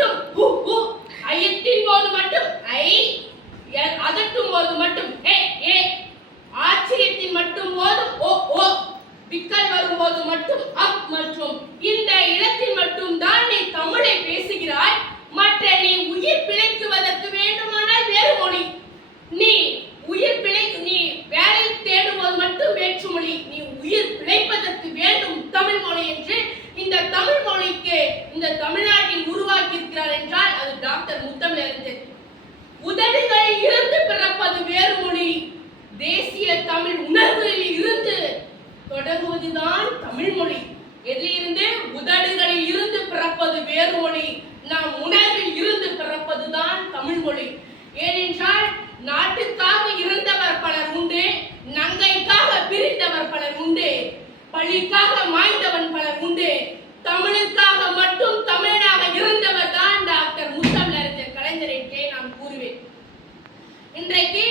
மட்டும். ஐயத்தின் போது மட்டும். ஐ எ- அதட்டும் போது மட்டும். ஏ ஏ. ஆச்சரியத்தின் மட்டும் போது ஓ ஓ. விக்கல் வரும்போது மட்டும். அப் மற்றும் இந்த இடத்தில் மட்டும் தான் நீ தமிழை பேசுகிறாய் மற்ற நீ உயிர் பிழைக்குவதற்கு வேண்டுமானால் வேறு மொழி நீ உயிர் பிழை நீ வேலை தேடும்போது மட்டும் வேற்று மொழி நீ உயிர் பிழைப்பதற்கு வேண்டும் தமிழ் மொழி என்று இந்த தமிழ் மொழிக்கு இந்த தமிழ்நாட்டில் உருவாக்கி இருக்கிறார் என்றால் அது டாக்டர் முத்தமிழறிஞர் உதடுகளில் இருந்து பிறப்பது வேறு மொழி. தேசிய தமிழ் உணர்வுகளில் இருந்து தொடங்குவதுதான் தமிழ் மொழி. எதிலிருந்து உதடுகளில் இருந்து பிறப்பது வேறு மொழி. நாம் உணர்வில் இருந்து பிறப்பதுதான் தமிழ் மொழி. ஏனென்றால் நாட்டுக்காக இருந்தவர் பலர் உண்டு நங்கைக்காக பிரிந்தவர் பலர் உண்டு பழிக்காக மாய்ந்தவன் பலர் உண்டு தமிழுக்காக மட்டும் தமிழனாக இருந்தவர் தான் டாக்டர் முத்தமிழறிஞர் கலைஞர் என்றே நான் கூறுவேன் இன்றைக்கு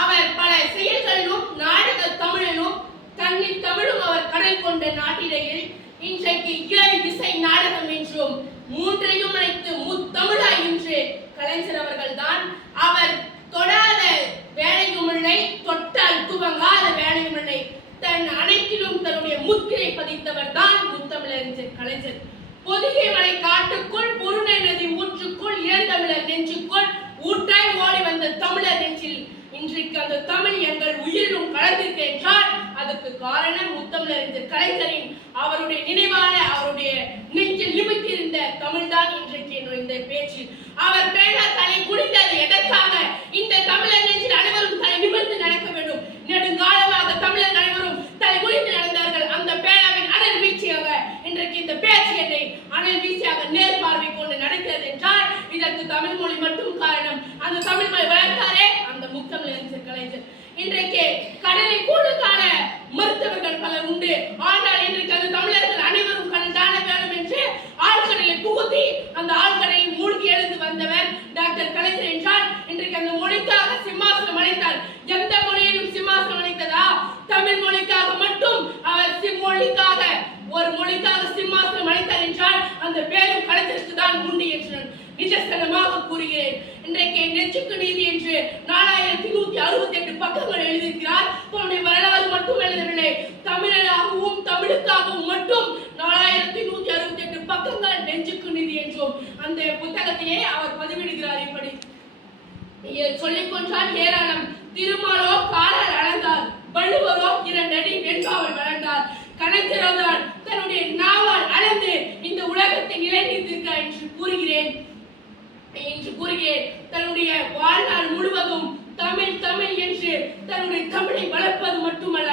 அவர் பல செயல்களிலும் நாடக தமிழிலும் கன்னி தமிழும் அவர் கடல் கொண்ட நாட்டிடையில் இன்றைக்கு ஏழு இசை நாடகம் என்றும் மூன்றையும் அழைத்து முத்தமிழா என்று கலைஞர் அவர்கள் தான் அவர் தொடாத வேலையும் இல்லை தொட்டால் துவங்காத வேலையும் இல்லை தன் அனைத்திலும் தன்னுடைய முத்திரை பதித்தவர் தான் முத்தமிழறிஞர் கலைஞர். பொதிகை மலை காட்டுக்குள் பொருணை நதி ஊற்றுக்குள் இன்றைக்கு அந்த தமிழ் எங்கள் உயிரிலும் கலந்திருக்கு என்றால் அதுக்கு காரணம் முத்தமிழறிஞர் கலைஞரின் அவருடைய நினைவான அவருடைய நெஞ்சில் நிமித்திருந்த தமிழ் தான் இன்றைக்கு இந்த பேச்சு. அவர் பேனா தலை குடிந்தது எதற்காக? இந்த தமிழர் நெஞ்சில் அனைவரும் தலை நிமிர்ந்து நடக்க வேண்டும். நெடுங்காலமாக தமிழர் அனைவரும் தலை குடிந்து நடந்தார்கள். அந்த பேனாவின் அனல் வீச்சியாக இன்றைக்கு இந்த பேச்சு என்னை அனல் வீச்சியாக நேர் பார்வை கொண்டு நடக்கிறது என்றால் இதற்கு தமிழ் மொழி அந்த தமிழ் மொழி வளர்த்தாரே. அந்த முத்தமிழறிஞர் கலைஞர். இன்றைக்கு கடலை கூடு காண மருத்துவர்கள் பலர் உண்டு. ஆனால் இன்றைக்கு அந்த தமிழர்கள் அனைவரும் கண் தான வேண்டும் என்று ஆழ்கடலை புகுத்தி அந்த ஆழ்கடலில் மூழ்கி எழுந்து வந்தவர் டாக்டர் கலைஞர் என்றால் இன்றைக்கு அந்த மொழிக்காக சிம்மாசனம் அடைந்தார் எந்த மொழியிலும் சிம்மாசனம் அடைத்ததா தமிழ் மொழிக்காக மட்டும் அவர் சிம்மொழிக்காக ஒரு மொழிக்காக சிம்மாசனம் அடைத்தார் என்றால் அந்த பேரும் கலைஞருக்கு தான் உண்டு என்று நான் நிஜஸ்தனமாக கூறுகிறேன். இன்றைக்கு நெஞ்சுக்கு நீதி என்று நாலாயிரத்தி நூத்தி அறுபத்தி எட்டு பக்கங்கள் எழுதியிருக்கிறார். தன்னுடைய வரலாறு மட்டும் எழுதவில்லை தமிழனாகவும் தமிழுக்காகவும் மட்டும் நாலாயிரத்தி நூத்தி அறுபத்தி எட்டு பக்கங்கள் நெஞ்சுக்கு நீதி என்றும் அந்த புத்தகத்தையே அவர் பதிவிடுகிறார் இப்படி. சொல்லிக் கொன்றால் ஏராளம். திருமாலோ காலால் அளந்தார் வள்ளுவரோ இரண்டடி வெண்பாவல் வளர்ந்தார் கலைஞரோதான் தன்னுடைய நாவால் அளந்து இந்த உலகத்தை நிலைநிறுத்திருக்கிறார் என்று கூறுகிறேன் என்று கூறுகிறேன் தன்னுடைய வாழ்நாள் முழுவதும் தமிழ் தமிழ் என்று தன்னுடைய தமிழை வளர்ப்பது மட்டுமல்ல